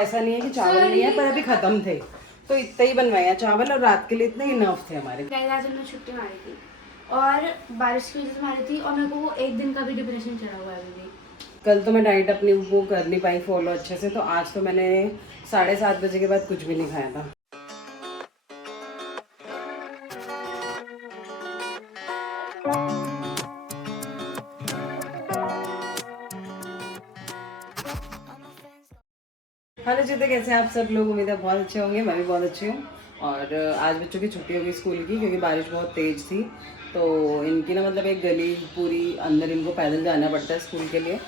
ऐसा नहीं है कि चावल नहीं है, पर अभी खत्म थे तो इतना ही बनवाया चावल, और रात के लिए इतने इनफ थे हमारे। आज हमने छुट्टी मारी थी और बारिश की वजह से मारी थी, और मेरे को वो एक दिन का भी डिप्रेशन चढ़ा हुआ है अभी भी। कल तो मैं डाइट अपनी वो कर नहीं पाई फॉलो अच्छे से, तो आज तो मैंने 7:30 बजे के बाद कुछ भी नहीं खाया था। हेलो जी, तो कैसे हैं आप सब लोग? उम्मीद है बहुत अच्छे होंगे, मैं भी बहुत अच्छी हूँ। और आज बच्चों की छुट्टी होगी स्कूल की, क्योंकि बारिश बहुत तेज़ थी। तो इनकी ना मतलब एक गली पूरी अंदर इनको पैदल जाना पड़ता है स्कूल के लिए।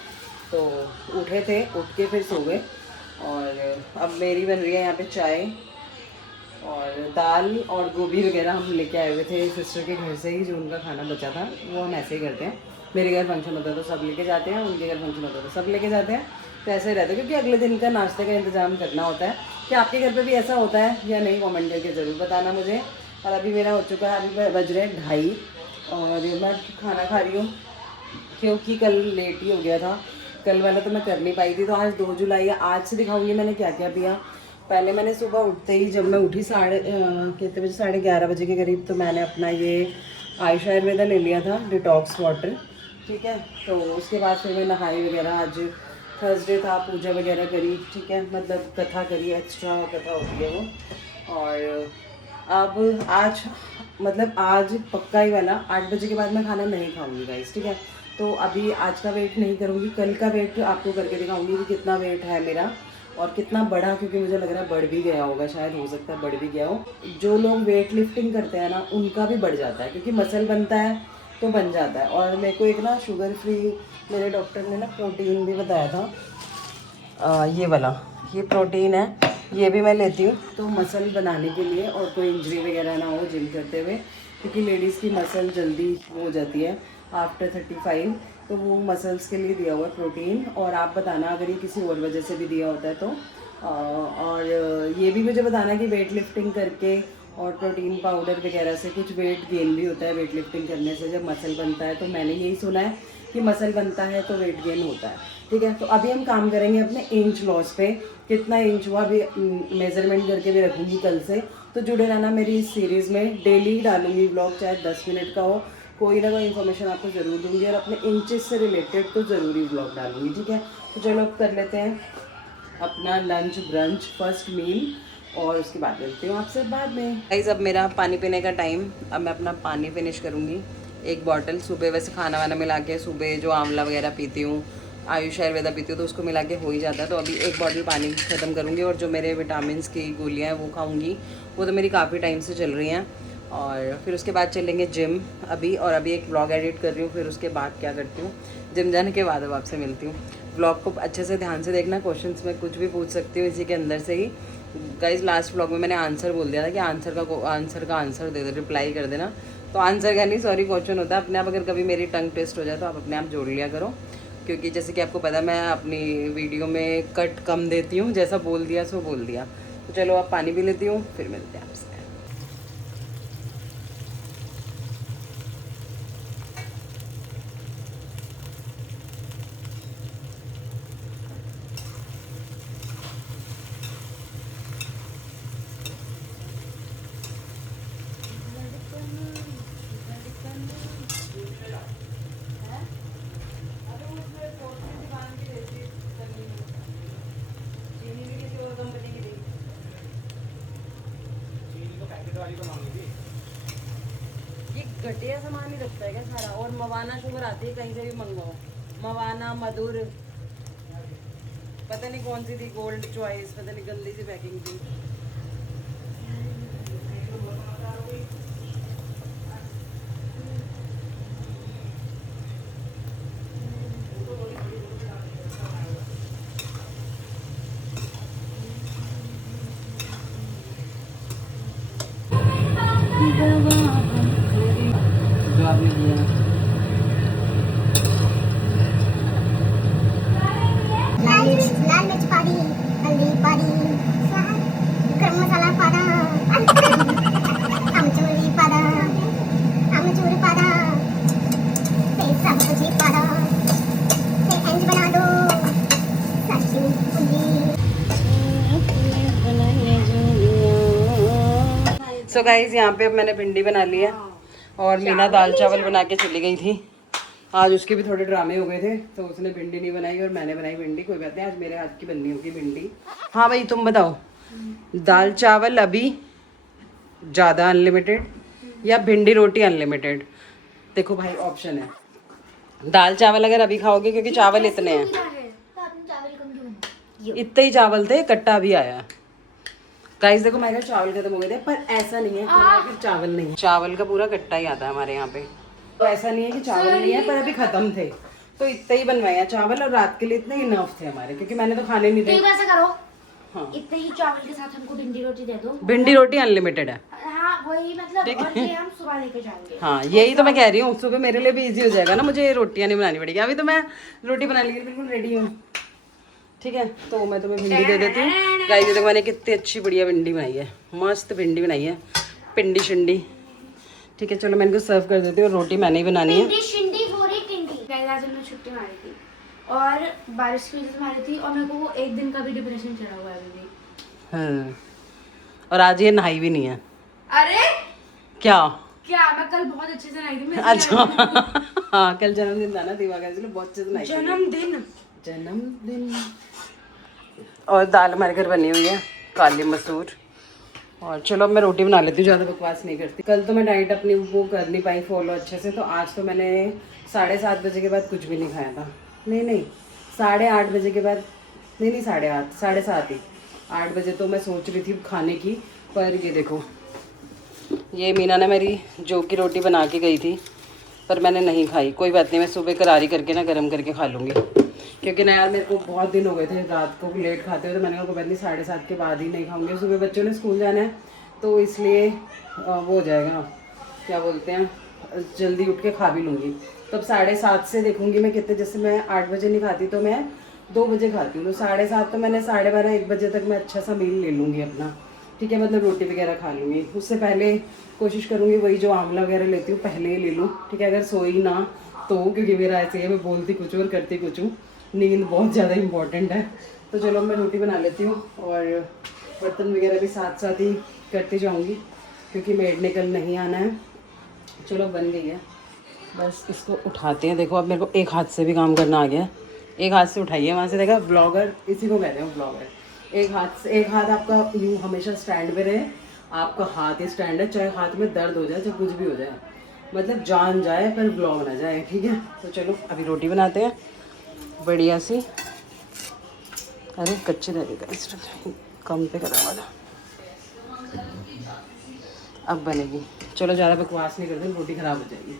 तो उठे थे, उठ के फिर सो गए। और अब मेरी बन रही है यहाँ पे चाय और दाल और गोभी वगैरह हम लेके आए हुए थे सिस्टर के घर से ही, जो उनका खाना बचा था वो हम ऐसे ही करते हैं। मेरे घर फंक्शन होता है तो सब लेके जाते हैं, उनके घर फंक्शन होता है तो सब लेके जाते हैं। तो ऐसे ही रहता है, क्योंकि अगले दिन का नाश्ते का इंतज़ाम करना होता है। क्या आपके घर पे भी ऐसा होता है या नहीं? कमेंट करके ज़रूर बताना मुझे। और अभी मेरा हो चुका है, अभी बज रहे 2:30 और मैं खाना खा रही हूँ, क्योंकि कल लेट ही हो गया था। कल वाला तो मैं कर नहीं पाई थी, तो आज 2 जुलाई है। आज से दिखाऊंगी मैंने क्या क्या पिया। पहले मैंने सुबह उठते ही, जब मैं उठी कितने बजे, 11:30 बजे के करीब, तो मैंने अपना ये आयुष आयुर्वेदा ले लिया था, डिटॉक्स वाटर। ठीक है, तो उसके बाद फिर मैं नहाई वगैरह, आज थर्सडे था, पूजा वगैरह करी। ठीक है, मतलब कथा करी, एक्स्ट्रा कथा होती है वो। और अब आज मतलब आज पक्का ही वाला 8 बजे के बाद मैं खाना नहीं खाऊंगी गाइस। ठीक है, तो अभी आज का वेट नहीं करूँगी, कल का वेट आपको करके दिखाऊंगी कि कितना वेट है मेरा और कितना बढ़ा, क्योंकि मुझे लग रहा है बढ़ भी गया होगा, शायद हो सकता है बढ़ भी गया हो। जो लोग वेट लिफ्टिंग करते हैं ना, उनका भी बढ़ जाता है, क्योंकि मसल बनता है तो बन जाता है। और मेरे को एक ना शुगर फ्री मेरे डॉक्टर ने ना प्रोटीन भी बताया था, ये वाला, ये प्रोटीन है, ये भी मैं लेती हूँ तो मसल बनाने के लिए, और कोई इंजरी वगैरह ना हो जिम करते हुए, क्योंकि लेडीज़ की मसल जल्दी हो जाती है आफ्टर 35। तो वो मसल्स के लिए दिया हुआ है प्रोटीन। और आप बताना अगर ये किसी और वजह से भी दिया होता है तो। और ये भी मुझे बताना कि वेट लिफ्टिंग करके और प्रोटीन पाउडर वगैरह से कुछ वेट गेन भी होता है वेट लिफ्टिंग करने से, जब मसल बनता है। तो मैंने यही सुना है कि मसल बनता है तो वेट गेन होता है। ठीक है, तो अभी हम काम करेंगे अपने इंच लॉस पे। कितना इंच हुआ अभी मेजरमेंट करके भी रखूँगी कल से। तो जुड़े रहना मेरी इस सीरीज़ में, डेली डालूंगी ब्लॉग, चाहे 10 मिनट का हो, कोई ना कोई इन्फॉर्मेशन आपको ज़रूर दूंगी, और अपने इंचेस से रिलेटेड तो ज़रूरी ब्लॉग डालूंगी। ठीक है, तो चलो अब कर लेते हैं अपना लंच ब्रंच फर्स्ट मील, और उसके बाद मिलती हूँ आपसे बाद में। गाइस, अब मेरा पानी पीने का टाइम, अब मैं अपना पानी फिनिश करूँगी। एक बॉटल सुबह, वैसे खाना वाना मिला के सुबह जो आंवला वगैरह पीती हूँ, आयुष आयुर्वेदा पीती हूँ, तो उसको मिला के हो ही जाता है। तो अभी एक बॉटल पानी ख़त्म करूँगी, और जो मेरे विटामिन की गोलियाँ हैं वो खाऊँगी, वो तो मेरी काफ़ी टाइम से चल रही हैं। और फिर उसके बाद चलेंगे जिम अभी, और अभी एक व्लॉग एडिट कर रही हूँ, फिर उसके बाद क्या करती हूँ, जिम जाने के बाद अब आपसे मिलती हूँ। व्लॉग को अच्छे से ध्यान से देखना, क्वेश्चंस में कुछ भी पूछ सकती हूँ इसी के अंदर से ही। गाइज, लास्ट व्लॉग में मैंने आंसर बोल दिया था कि आंसर का आंसर दे दो, रिप्लाई कर देना। तो आंसर का नहीं, सॉरी, क्वेश्चन होता है अपने आप। अगर कभी मेरी टंग टेस्ट हो जाए तो आप अपने आप जोड़ लिया करो, क्योंकि जैसे कि आपको पता है मैं अपनी वीडियो में कट कम देती हूँ, जैसा बोल दिया सो बोल दिया। तो चलो अब पानी भी लेती हूँ, फिर मिलते हैं आपसे। ये घटिया सामान ही रखता है क्या सारा? और मवाना शुगर आती है, कहीं से भी मंगवाओ, मवाना मधुर, पता नहीं कौन सी थी, गोल्ड चॉइस, पता नहीं गंदी सी पैकिंग थी। जो आपने किया लाल मिर्च पाड़ी, हल्दी पाड़ी, गरम मसाला पाड़ा, अमचूरी पाड़ा, फिर सब कुछ ही पाड़ा, फिर इंज बना दो, सब्जी पुली। सो गाइस यहाँ पे अब मैंने भिंडी बना ली है और मीना दाल चावल बना के चली गई थी। आज उसके भी थोड़े ड्रामे हो गए थे तो उसने भिंडी नहीं बनाई और मैंने बनाई भिंडी। कोई बात नहीं, आज मेरे हाथ की बननी होगी भिंडी। हाँ भाई तुम बताओ, दाल चावल अभी ज़्यादा अनलिमिटेड या भिंडी रोटी अनलिमिटेड? देखो भाई ऑप्शन है, दाल चावल अगर अभी खाओगे क्योंकि चावल इतने हैं, तो आपने चावल कम क्यों? इतने ही चावल थे, कट्टा भी आया। गाइस देखो मेरे चावल खत्म हो गए थे, पर ऐसा नहीं है कि हमारे घर चावल नहीं है, चावल का पूरा कट्टा ही आता है हमारे यहाँ पे। तो ऐसा नहीं है कि चावल नहीं है, पर अभी खत्म थे तो इतने ही बनवाए हैं चावल और रात के लिए इतने ही इनफ थे हमारे, क्योंकि मैंने तो खाने नहीं तो थे। एक ऐसा करो, हाँ इतने ही चावल के साथ हमको भिंडी रोटी दे दो। भिंडी रोटी अनलिमिटेड है। हाँ वही मतलब, और ये हम सुबह लेके जाएंगे। हाँ यही तो मैं कह रही हूँ, सुबह मेरे लिए भी इजी हो जाएगा ना, मुझे रोटियाँ नहीं बनानी पड़ेगी। अभी तो मैं रोटी बनाने के लिए बिल्कुल रेडी हूँ। ठीक है तो मैं तुम्हें भिंडी दे देती हूँ। गाइस ये देखो मैंने कितनी अच्छी बढ़िया भिंडी बनाई है, मस्त भिंडी बनाई है, पिंडी शिंडी। ठीक है चलो मैं इनको सर्व कर देती हूँ, रोटी मैंने ही बनानी है। गाइस आज हमने छुट्टी मारी थी और बारिश की वजह से मारी थी, और मेरे को वो एक दिन का भी डिप्रेशन चढ़ा हुआ है अभी भी। हाँ और आज ये नहाई भी नहीं है। अरे क्या मैं कल बहुत अच्छे से नहाई थी। मैं अच्छा हाँ कल जन्मदिन था ना दिवाकर, इसलिए बहुत अच्छे से नहाई थी। जन्मदिन। और दाल हमारे घर बनी हुई है काली मसूर। और चलो अब मैं रोटी बना लेती हूँ, ज़्यादा बकवास नहीं करती। कल तो मैं डाइट अपनी वो कर नहीं पाई फॉलो अच्छे से, तो आज तो मैंने 7:30 बजे के बाद कुछ भी नहीं खाया था। नहीं 8:30 बजे के बाद, नहीं 8:30 7:30 ही, 8 बजे तो मैं सोच रही थी खाने की। पर ये देखो ये मीना ने मेरी जो की रोटी बना के गई थी पर मैंने नहीं खाई। कोई बात नहीं, मैं सुबह करारी करके ना गर्म करके खा लूँगी, क्योंकि ना यार मेरे को बहुत दिन हो गए थे रात को लेट खाते हुए, तो मैंने कहा कोई बात नहीं 7:30 के बाद ही नहीं खाऊंगी। सुबह बच्चों ने स्कूल जाना है तो इसलिए वो हो जाएगा, क्या बोलते हैं, जल्दी उठ के खा भी लूँगी। तो अब 7:30 से देखूँगी मैं कितने, जैसे मैं 8 बजे नहीं खाती तो मैं 2 बजे खाती हूँ, तो 7:30 तो मैंने 12:30 1 बजे तक मैं अच्छा सा मील ले लूँगी अपना। ठीक है मतलब रोटी वगैरह खा लूँगी। उससे पहले कोशिश करूँगी वही जो आंवला वगैरह लेती हूँ पहले ही ले लूँ। ठीक है अगर सोई ना तो, क्योंकि मेरा ऐसे है मैं बोलती कुछ और करती कुछ हूँ, नींद बहुत ज़्यादा इंपॉर्टेंट है। तो चलो मैं रोटी बना लेती हूँ और बर्तन वगैरह भी साथ साथ ही करती जाऊँगी, क्योंकि मेड ने कल नहीं आना है। चलो बन गई है, बस इसको उठाते हैं। देखो अब मेरे को एक हाथ से भी काम करना आ गया, एक हाथ से उठाइए वहाँ से। देखा ब्लॉगर इसी को कहते हैं ब्लॉगर, एक हाथ आपका यूँ हमेशा स्टैंड पे रहे, आपका हाथ ही स्टैंड है, चाहे हाथ में दर्द हो जाए चाहे कुछ भी हो जाए, मतलब जान जाए पर ब्लॉग ना जाए। ठीक है तो चलो अभी रोटी बनाते हैं बढ़िया सी। अरे कच्चे रहेगा, इस कम पे करा वाला अब बनेगी। चलो ज़्यादा बकवास नहीं करते, रोटी ख़राब हो जाएगी।